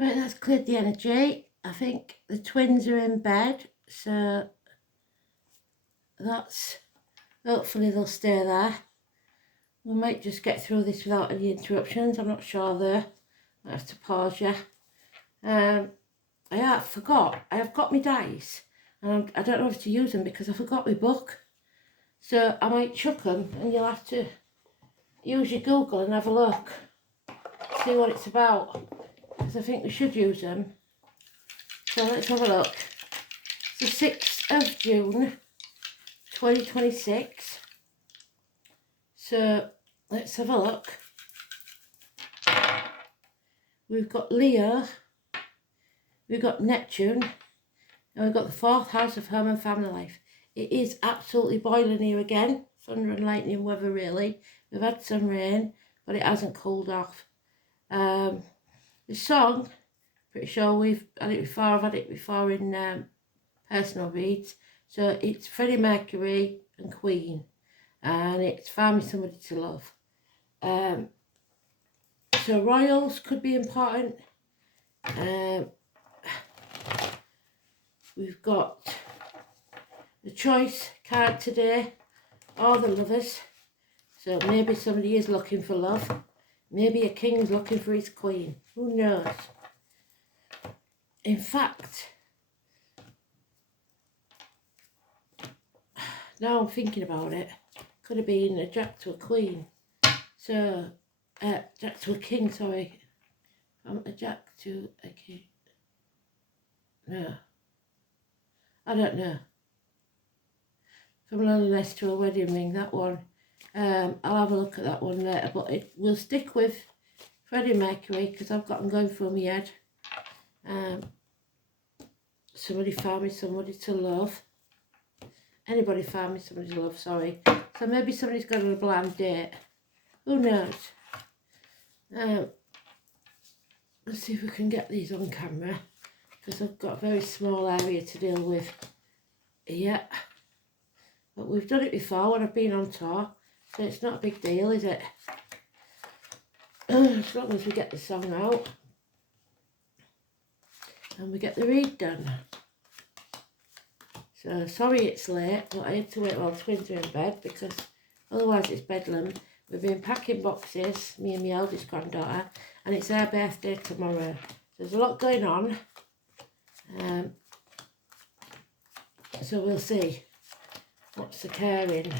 Right, that's cleared the energy. I think the twins are in bed, so that's hopefully they'll stay there. We might just get through this without any interruptions. I'm not sure though. I have to pause you. I forgot. I have got my dice, and I don't know if to use them because I forgot my book. So I might chuck them, and you'll have to use your Google and have a look, see what it's about, because I think we should use them. So let's have a look. It's the 6th of June 2026. So let's have a look. We've got Leo, we've got Neptune, and we've got the 4th house of home and family life. It is absolutely boiling here again. Thunder and lightning weather really. We've had some rain, but it hasn't cooled off. The song, pretty sure we've had it before. I've had it before in personal reads. So it's Freddie Mercury and Queen, and it's Find Me Somebody to Love. So royals could be important. We've got the choice card today, or the lovers. So maybe somebody is looking for love. Maybe a king's looking for his queen. Who knows? In fact, now I'm thinking about it, could have been a jack to a queen. So, jack to a king, sorry. From a jack to a king. No. I don't know. From loneliness to a wedding ring, that one. I'll have a look at that one later, but we'll stick with Freddie Mercury because I've got them going through my head. Somebody found me somebody to love. Anybody found me somebody to love, sorry. So maybe somebody's got on a blind date. Who knows? Let's see if we can get these on camera, because I've got a very small area to deal with. Yeah. But we've done it before when I've been on tour, so it's not a big deal, is it? As long as we get the song out and we get the read done. So sorry it's late, but I had to wait while twins are in bed because otherwise it's bedlam. We've been packing boxes, me and my eldest granddaughter, and it's her birthday tomorrow. There's a lot going on. So we'll see what's occurring.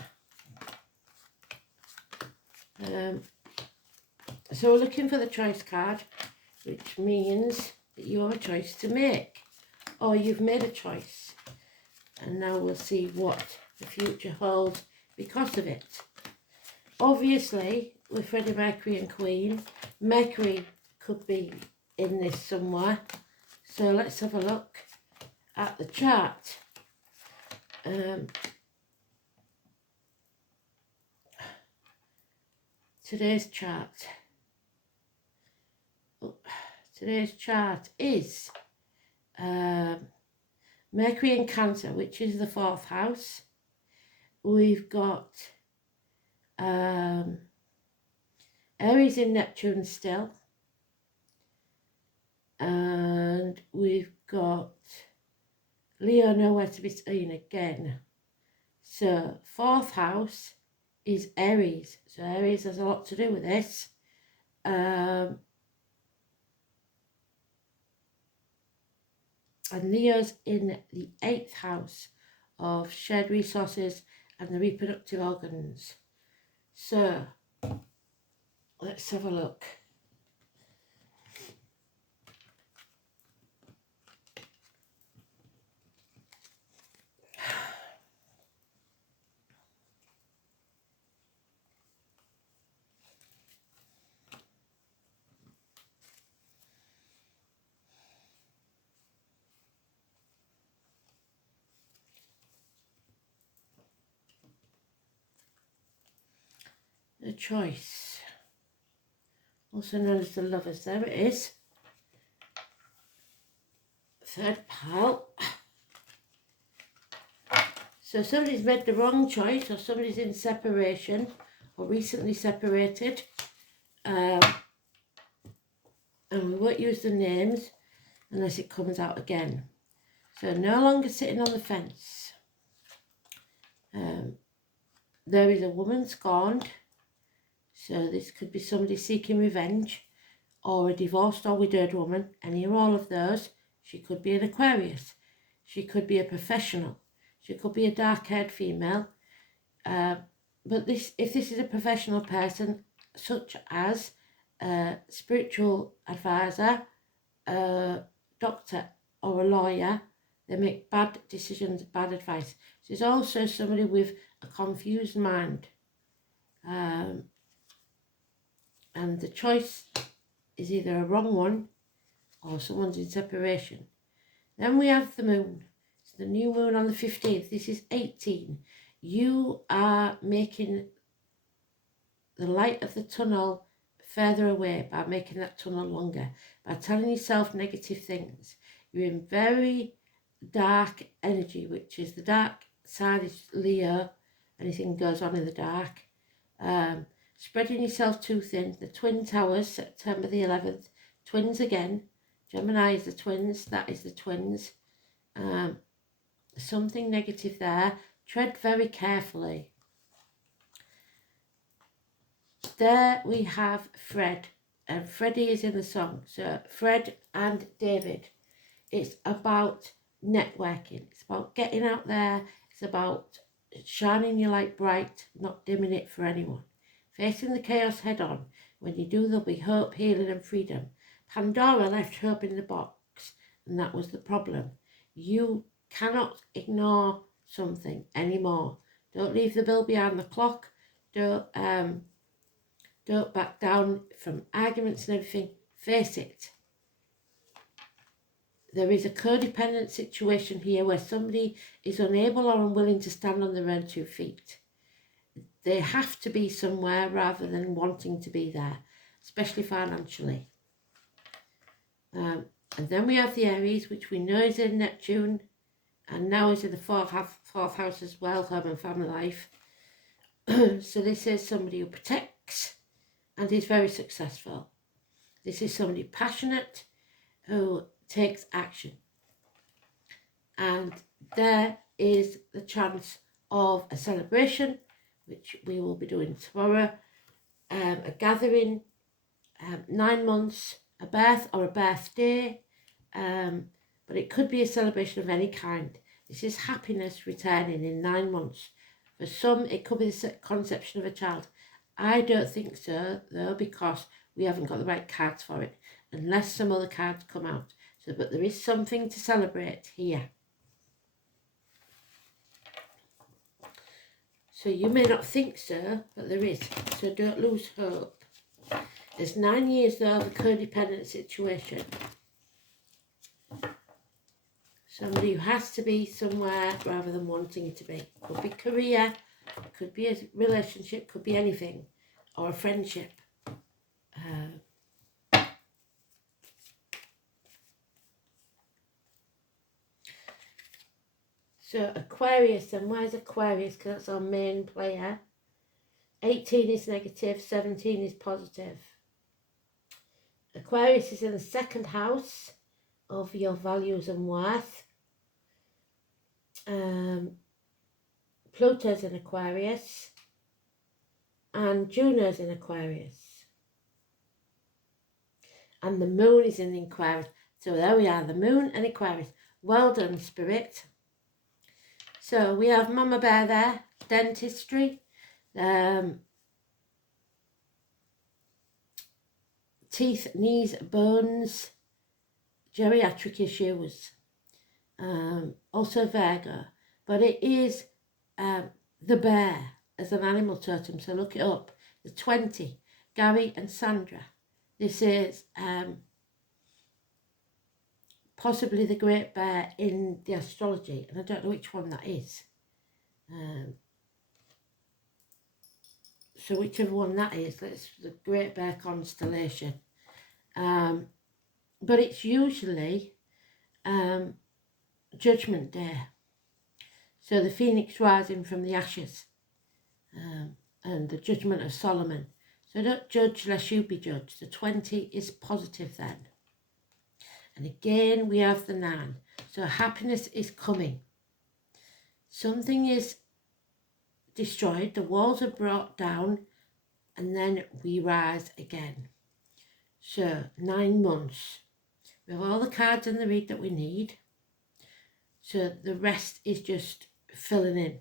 So we're looking for the choice card, which means that you have a choice to make, or you've made a choice, and now we'll see what the future holds because of it. Obviously, with Freddie Mercury and Queen, Mercury could be in this somewhere. So let's have a look at the chart. Today's chart. Today's chart is Mercury in Cancer, which is the 4th house. We've got Aries in Neptune still. And we've got Leo nowhere to be seen again. So 4th house is Aries. So Aries has a lot to do with this. And Leo's in the 8th house of shared resources and the reproductive organs. So let's have a look. The choice, also known as the lovers. There it is. 3rd pile. So somebody's made the wrong choice, or somebody's in separation or recently separated. and we won't use the names unless it comes out again. So no longer sitting on the fence. There is a woman scorned. So this could be somebody seeking revenge, or a divorced or widowed woman, any or all of those. She could be an Aquarius. She could be a professional. She could be a dark-haired female. But if this is a professional person, such as a spiritual advisor, a doctor or a lawyer, they make bad decisions, bad advice. There's also somebody with a confused mind. And the choice is either a wrong one or someone's in separation. Then we have the moon. It's the new moon on the 15th. This is 18. You are making the light of the tunnel further away by making that tunnel longer, by telling yourself negative things. You're in very dark energy, which is the dark side is Leo. Anything goes on in the dark. Spreading yourself too thin. The Twin Towers, September the 11th. Twins again. Gemini is the twins. That is the twins. Something negative there. Tread very carefully. There we have Fred. And Freddie is in the song. So Fred and David. It's about networking. It's about getting out there. It's about shining your light bright, not dimming it for anyone. Facing the chaos head on. When you do, there'll be hope, healing and freedom. Pandora left hope in the box, and that was the problem. You cannot ignore something anymore. Don't leave the bill behind the clock. Don't back down from arguments and everything. Face it. There is a codependent situation here where somebody is unable or unwilling to stand on their own 2 feet. They have to be somewhere rather than wanting to be there, especially financially. And then we have the Aries, which we know is in Neptune, and now is in the fourth house as well, home and family life. So this is somebody who protects and is very successful. This is somebody passionate who takes action. And there is the chance of a celebration, which we will be doing tomorrow, a gathering, 9 months, a birth or a birthday, but it could be a celebration of any kind. This is happiness returning in 9 months. For some, it could be the conception of a child. I don't think so, though, because we haven't got the right cards for it, unless some other cards come out. So, but there is something to celebrate here. So you may not think so, but there is. So don't lose hope. There's 9 years though of a codependent situation. Somebody who has to be somewhere rather than wanting to be. Could be career, could be a relationship, could be anything. Or a friendship. So Aquarius, and where's Aquarius? Because that's our main player. 18 is negative, 17 is positive. Aquarius is in the 2nd house of your values and worth. Pluto's in Aquarius. And Juno's in Aquarius. And the moon is in Aquarius. So there we are, the moon and Aquarius. Well done, Spirit. So we have Mama Bear there, dentistry, teeth, knees, bones, geriatric issues, also Virgo. But it is the bear as an animal totem, so look it up. The 20, Gary and Sandra. This is possibly the Great Bear in the astrology, and I don't know which one that is. So whichever one that is, that's the Great Bear constellation. But it's usually Judgment Day. So the phoenix rising from the ashes, and the judgment of Solomon. So don't judge lest you be judged. The 20 is positive then. And again, we have the 9. So happiness is coming. Something is destroyed, the walls are brought down, and then we rise again. So 9 months. We have all the cards in the read that we need. So the rest is just filling in.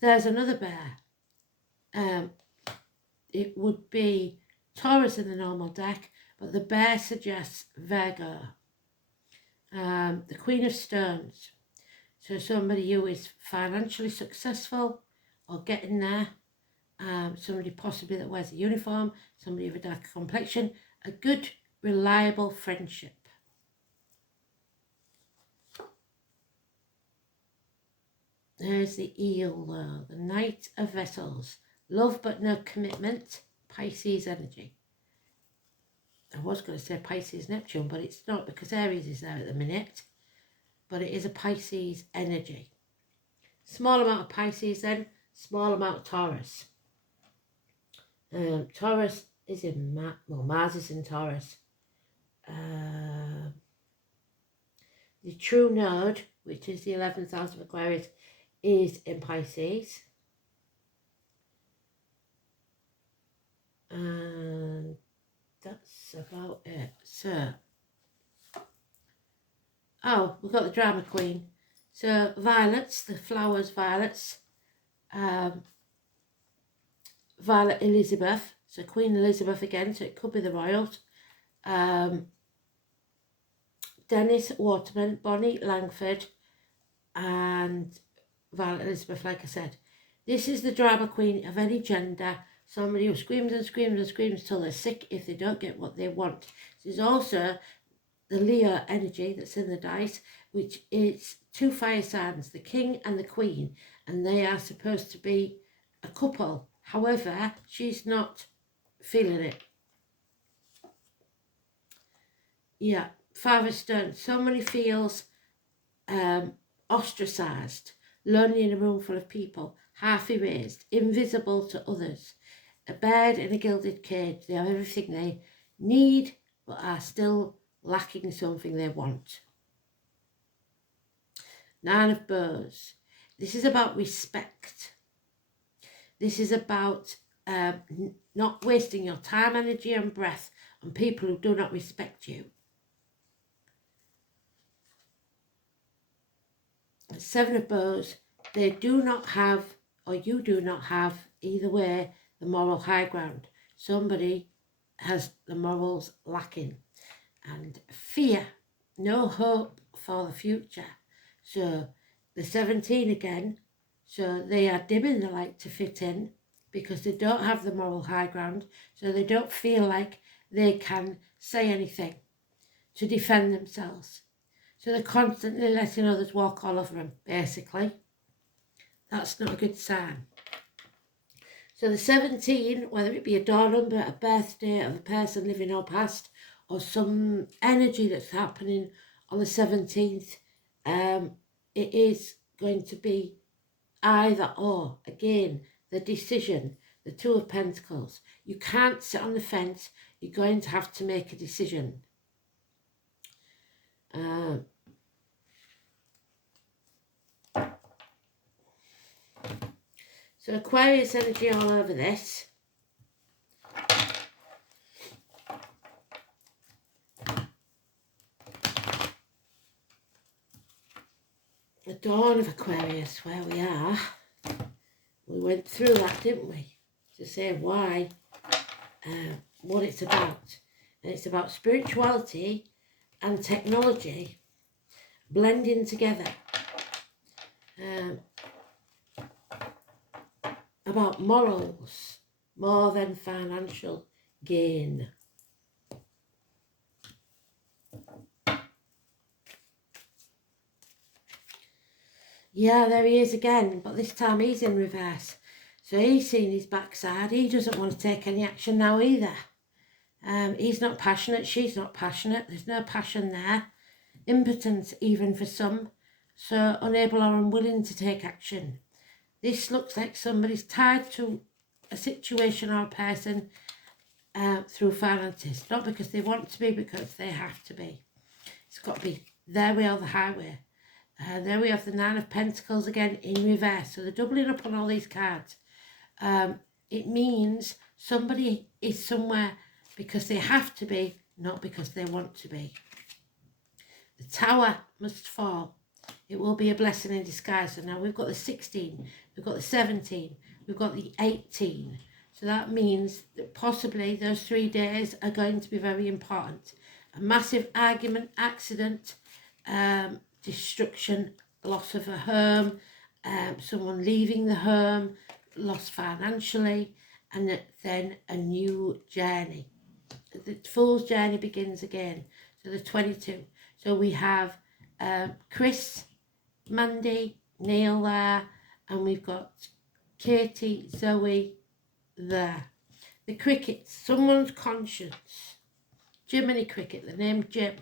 There's another bear. It would be Taurus in the normal deck, but the bear suggests Virgo. The Queen of Stones. So somebody who is financially successful or getting there. Somebody possibly that wears a uniform. Somebody with a dark complexion. A good, reliable friendship. There's the eel though. The Knight of Vessels. Love but no commitment. Pisces energy. I was going to say Pisces Neptune, but it's not because Aries is there at the minute. But it is a Pisces energy. Small amount of Pisces then, small amount of Taurus. Taurus is in Mars is in Taurus. The true node, which is the 11th house of Aquarius, is in Pisces. And that's about it. So, we've got the drama queen. So violets, the flowers violets. Violet Elizabeth, so Queen Elizabeth again, so it could be the royals. Dennis Waterman, Bonnie Langford, and Violet Elizabeth, like I said. This is the drama queen of any gender. Somebody who screams and screams and screams till they're sick if they don't get what they want. This is also the Leo energy that's in the dice, which is 2 fire signs, the king and the queen, and they are supposed to be a couple. However, she's not feeling it. Yeah, 5 of Stones. Somebody feels ostracised, lonely in a room full of people, half erased, invisible to others. A bird in a gilded cage. They have everything they need, but are still lacking something they want. 9 of Bows. This is about respect. This is about not wasting your time, energy and breath on people who do not respect you. 7 of Bows. They do not have, or you do not have, either way, the moral high ground. Somebody has the morals lacking. And fear, no hope for the future. So the 17 again. So they are dimming the light to fit in because they don't have the moral high ground. So they don't feel like they can say anything to defend themselves. So they're constantly letting others walk all over them, basically. That's not a good sign. So the 17, whether it be a door number, a birthday of a person living or past, or some energy that's happening on the 17th, it is going to be either or. Again, the decision, the 2 of Pentacles. You can't sit on the fence. You're going to have to make a decision. So Aquarius energy all over this. The dawn of Aquarius, where we are. We went through that, didn't we? To say why, what it's about. And it's about spirituality and technology blending together. About morals more than financial gain. Yeah, there he is again, but this time he's in reverse. So he's seen his backside. He doesn't want to take any action now either. He's not passionate. She's not passionate. There's no passion there. Impotence even for some. So unable or unwilling to take action. This looks like somebody's tied to a situation or a person through finances, not because they want to be, because they have to be. It's got to be their way or the highway. There we have the Nine of Pentacles again in reverse. So they're doubling up on all these cards. It means somebody is somewhere because they have to be, not because they want to be. The Tower must fall. It will be a blessing in disguise. So now we've got the 16, we've got the 17, we've got the 18. So that means that possibly those 3 days are going to be very important. A massive argument, accident, destruction, loss of a home, someone leaving the home, loss financially, and then a new journey. The Fool's journey begins again. So the 22. So we have Chris, Mandy, Neil there, and we've got Katie, Zoe there. The cricket, someone's conscience. Jiminy Cricket, the name Jim.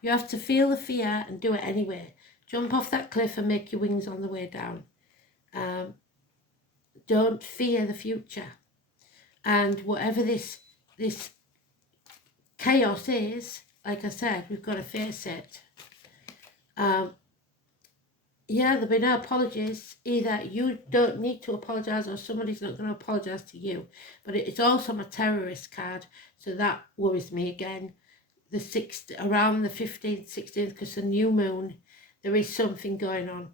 You have to feel the fear and do it anyway. Jump off that cliff and make your wings on the way down. Don't fear the future. And whatever this chaos is, like I said, we've got to face it. Yeah, there'll be no apologies. Either you don't need to apologise or somebody's not going to apologise to you. But it's also my terrorist card, so that worries me again. The 6th, around the 15th, 16th, because the new moon, there is something going on.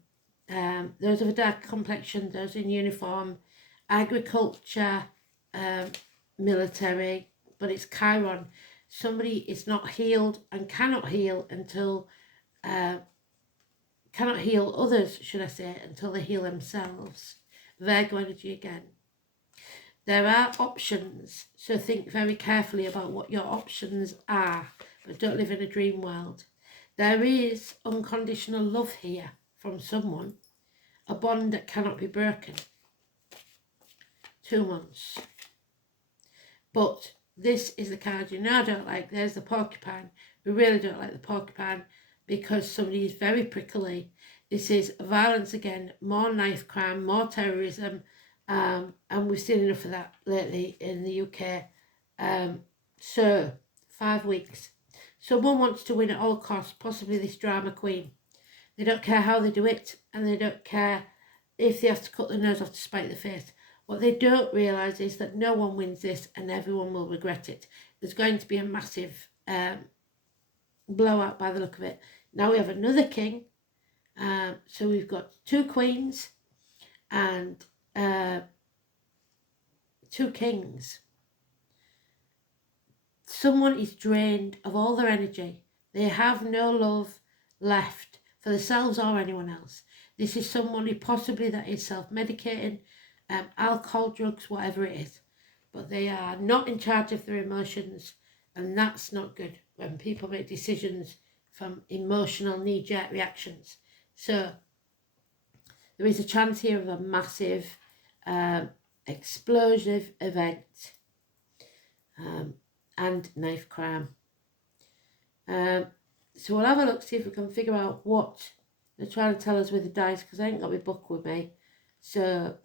Those of a dark complexion, those in uniform, agriculture, military, but it's Chiron. Somebody is not healed and cannot heal until... cannot heal others, should I say, until they heal themselves. Virgo energy again. There are options, so think very carefully about what your options are, but don't live in a dream world. There is unconditional love here from someone, a bond that cannot be broken. 2 months. But this is the card you know I don't like. There's the porcupine. We really don't like the porcupine, because somebody is very prickly. This is violence again, more knife crime, more terrorism, and we've seen enough of that lately in the UK. So, 5 weeks. Someone wants to win at all costs, possibly this drama queen. They don't care how they do it, and they don't care if they have to cut their nose off to spite the face. What they don't realise is that no one wins this and everyone will regret it. There's going to be a massive... blowout by the look of it. Now we have another king, so we've got 2 queens and 2 kings. Someone is drained of all their energy. They have no love left for themselves or anyone else. This is someone who possibly that is self-medicating, alcohol, drugs, whatever it is, but they are not in charge of their emotions, and that's not good when people make decisions from emotional knee-jerk reactions. So there is a chance here of a massive explosive event and knife crime. So we'll have a look, see if we can figure out what they're trying to tell us with the dice, because I ain't got my book with me. So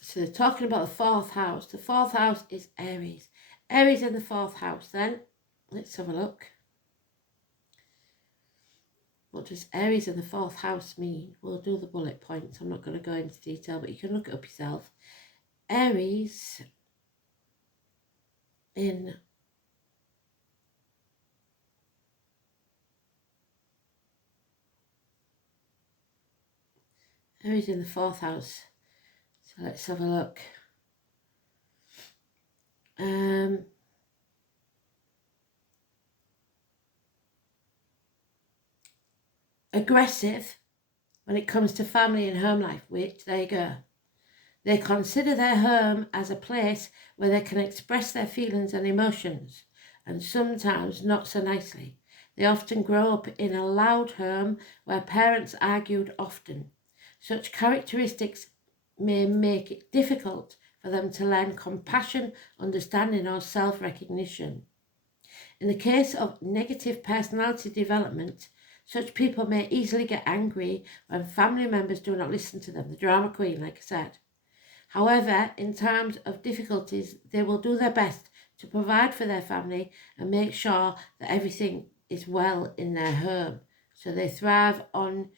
so they're talking about the 4th house. The 4th house is Aries. Aries in the 4th house then. Let's have a look. What does Aries in the 4th house mean? We'll do the bullet points. I'm not going to go into detail, but you can look it up yourself. Aries in the 4th house. So let's have a look. Aggressive when it comes to family and home life, which there you go. They consider their home as a place where they can express their feelings and emotions, and sometimes not so nicely. They often grow up in a loud home where parents argued often. Such characteristics may make it difficult for them to learn compassion, understanding, or self-recognition. In the case of negative personality development, Such people may easily get angry when family members do not listen to them, the drama queen, like I said. However, in times of difficulties, they will do their best to provide for their family and make sure that everything is well in their home. So they thrive on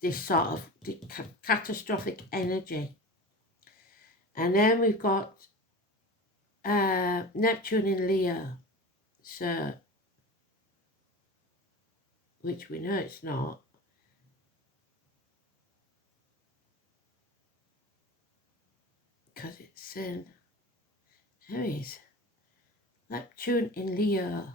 this sort of catastrophic energy. And then we've got Neptune in Leo, so, which we know it's not. Because it's in, there it is, Neptune in Leo.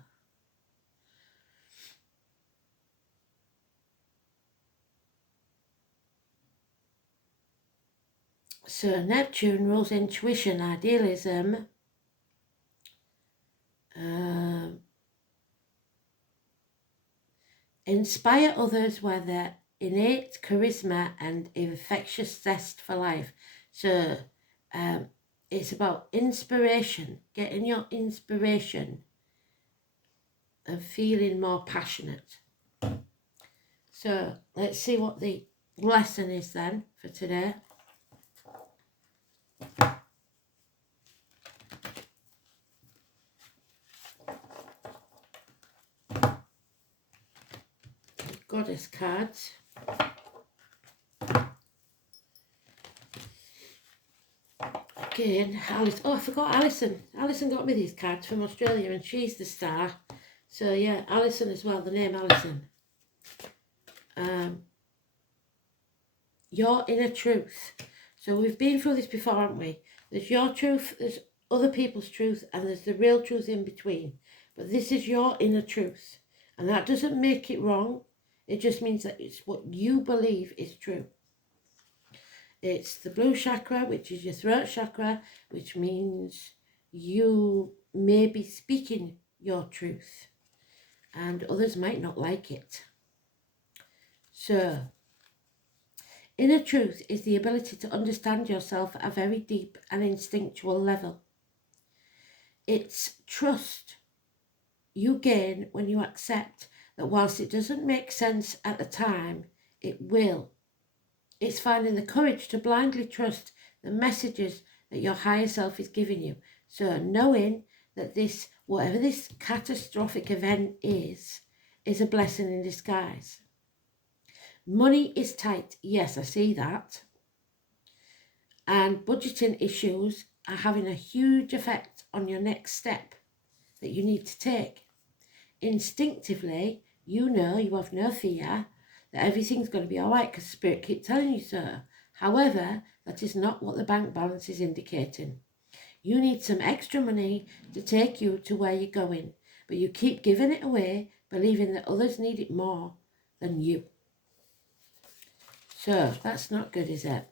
So Neptune rules intuition, idealism, inspire others with their innate charisma and infectious zest for life. So it's about inspiration, getting your inspiration and feeling more passionate. So let's see what the lesson is then for today. Goddess cards. Again, Alice. Oh, I forgot Alison. Alison got me these cards from Australia and she's the star. So yeah, Alison as well, the name Alison. Your inner truth. So we've been through this before, haven't we? There's your truth, there's other people's truth, and there's the real truth in between. But this is your inner truth. And that doesn't make it wrong. It just means that it's what you believe is true. It's the blue chakra, which is your throat chakra, which means you may be speaking your truth and others might not like it. So, inner truth is the ability to understand yourself at a very deep and instinctual level. It's trust you gain when you accept that whilst it doesn't make sense at the time, it will. It's finding the courage to blindly trust the messages that your higher self is giving you. So knowing that this, whatever this catastrophic event is a blessing in disguise. Money is tight. Yes, I see that. And budgeting issues are having a huge effect on your next step that you need to take. Instinctively, you know you have no fear that everything's going to be all right because Spirit keeps telling you so. However, that is not what the bank balance is indicating. You need some extra money to take you to where you're going, but you keep giving it away, believing that others need it more than you. So that's not good, is it?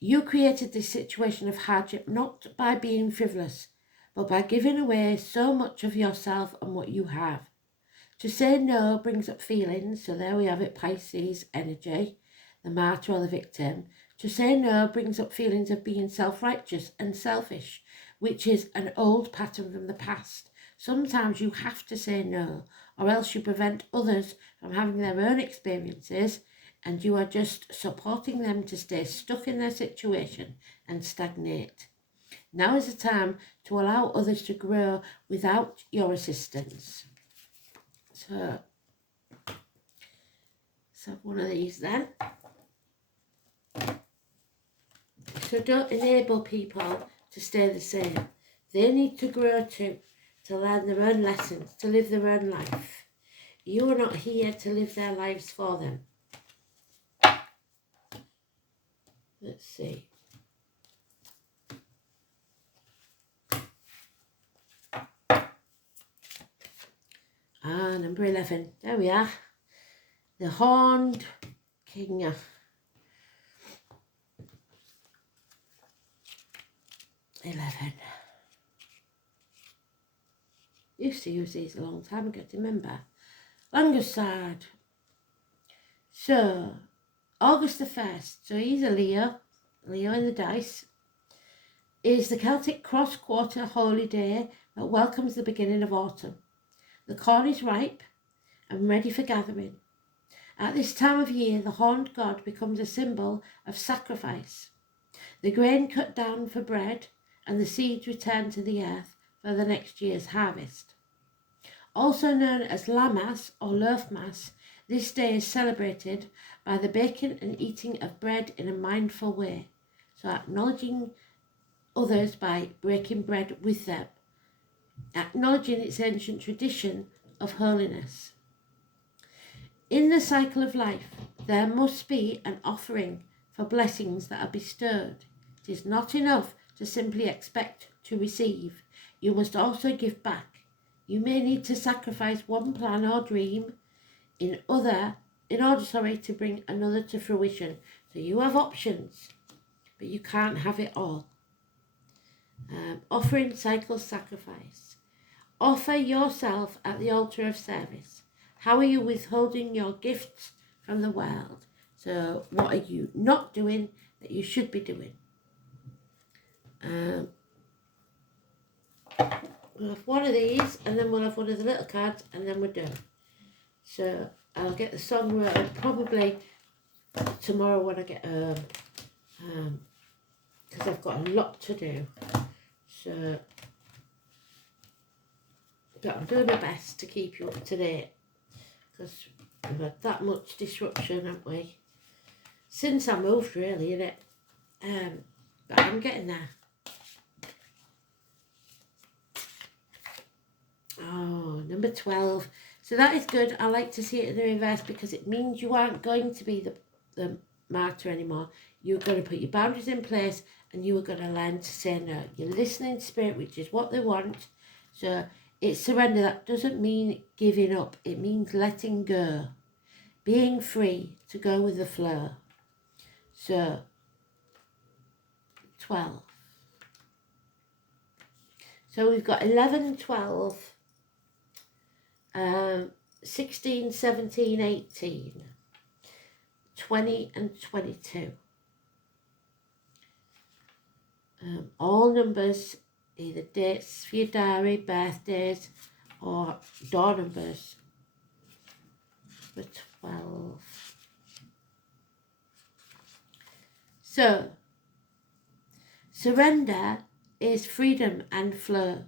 You created this situation of hardship not by being frivolous, but by giving away so much of yourself and what you have. To say no brings up feelings, so there we have it, Pisces energy, the martyr or the victim. To say no brings up feelings of being self-righteous and selfish, which is an old pattern from the past. Sometimes you have to say no, or else you prevent others from having their own experiences, and you are just supporting them to stay stuck in their situation and stagnate. Now is the time to allow others to grow without your assistance. So, let's have one of these then. So don't enable people to stay the same. They need to grow too, to learn their own lessons, to live their own life. You are not here to live their lives for them. Let's see. Number 11. There we are. The Horned King. 11. Used to use these a long time ago, do you remember? Langosard. So, August the 1st, so he's a Leo in the dice, is the Celtic cross-quarter holy day that welcomes the beginning of autumn. The corn is ripe and ready for gathering. At this time of year, the horned god becomes a symbol of sacrifice. The grain cut down for bread and the seeds returned to the earth for the next year's harvest. Also known as Lammas or Loafmas, this day is celebrated by the baking and eating of bread in a mindful way, so acknowledging others by breaking bread with them, acknowledging its ancient tradition of holiness. In the cycle of life, there must be an offering for blessings that are bestowed. It is not enough to simply expect to receive. You must also give back. You may need to sacrifice one plan or dream in order to bring another to fruition. So you have options, but you can't have it all. Offering cycle sacrifice. Offer yourself at the altar of service. How are you withholding your gifts from the world? So what are you not doing that you should be doing? We'll have one of these, and then we'll have one of the little cards, and then we're done. So I'll get the song written probably tomorrow when I get home, because I've got a lot to do. So but I'm doing my best to keep you up to date, because we've had that much disruption, haven't we? Since I moved, really, innit? But I'm getting there. Oh, number 12. So that is good. I like to see it in the reverse because it means you aren't going to be the martyr anymore. You're going to put your boundaries in place and you are going to learn to say no. You're listening to spirit, which is what they want. So it's surrender. That doesn't mean giving up. It means letting go. Being free to go with the flow. So 12. So we've got 11, 12, 16, 17, 18, 20 and 22. All numbers, either dates for your diary, birthdays, or door numbers for 12. So, surrender is freedom and flow.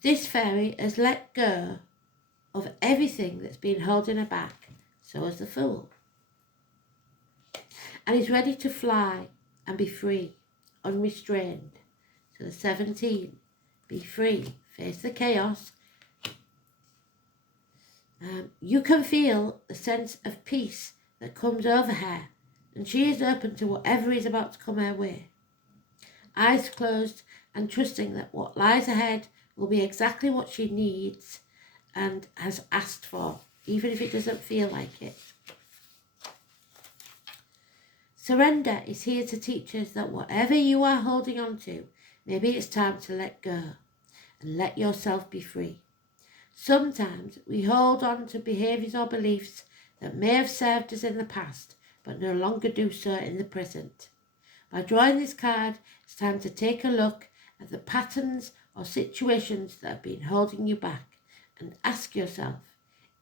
This fairy has let go of everything that's been holding her back, so has the Fool, and is ready to fly and be free, unrestrained. So the 17, be free, face the chaos. You can feel the sense of peace that comes over her, and she is open to whatever is about to come her way. Eyes closed and trusting that what lies ahead will be exactly what she needs and has asked for, even if it doesn't feel like it. Surrender is here to teach us that whatever you are holding on to, maybe it's time to let go and let yourself be free. Sometimes we hold on to behaviours or beliefs that may have served us in the past, but no longer do so in the present. By drawing this card, it's time to take a look at the patterns or situations that have been holding you back and ask yourself,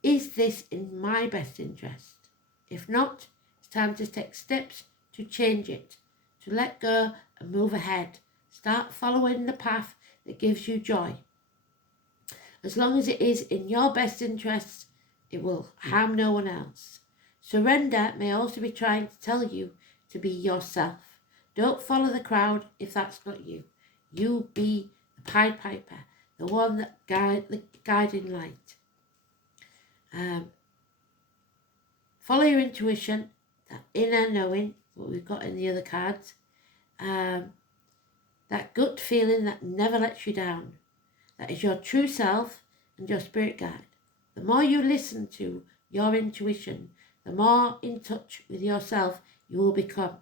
is this in my best interest? If not, it's time to take steps to change it, to let go and move ahead. Start following the path that gives you joy. As long as it is in your best interests, it will harm no one else. Surrender may also be trying to tell you to be yourself. Don't follow the crowd if that's not you. You be the Pied Piper, the one that the guiding light. Follow your intuition, that inner knowing, what we've got in the other cards. That gut feeling that never lets you down. That is your true self and your spirit guide. The more you listen to your intuition, the more in touch with yourself you will become.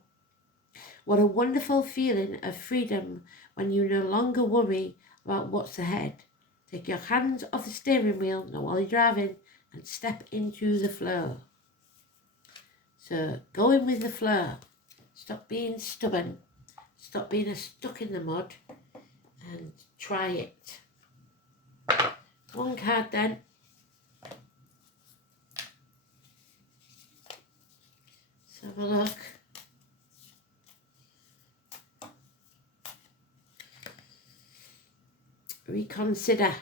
What a wonderful feeling of freedom when you no longer worry about what's ahead. Take your hands off the steering wheel, not while you're driving, and step into the flow. So go in with the flow. Stop being stubborn. Stop being stuck in the mud and try it. One card then. have a look. Reconsider.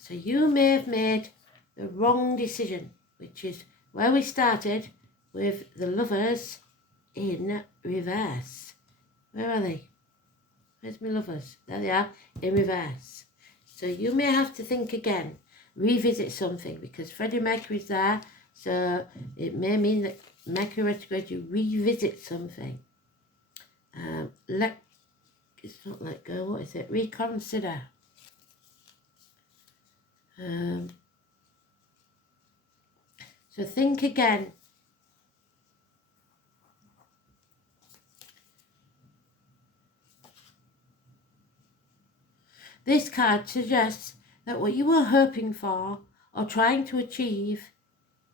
So you may have made the wrong decision, which is where we started with the Lovers in reverse. Where are they? Where's my Lovers? There they are, in reverse. So you may have to think again, revisit something, because Freddie Mercury's there, so it may mean that Mercury retrograde, you revisit something. It's not let go, what is it? Reconsider. So think again. This card suggests that what you were hoping for or trying to achieve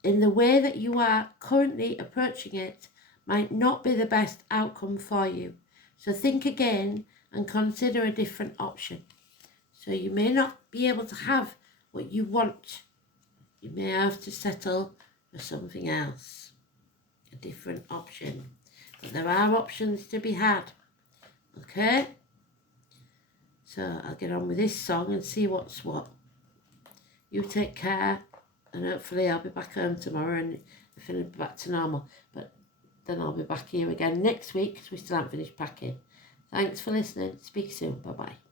in the way that you are currently approaching it might not be the best outcome for you. So think again and consider a different option. So you may not be able to have what you want. You may have to settle for something else, a different option. But there are options to be had. Okay? So I'll get on with this song and see what's what. You take care, and hopefully I'll be back home tomorrow and feeling back to normal. But then I'll be back here again next week because we still haven't finished packing. Thanks for listening. Speak soon. Bye-bye.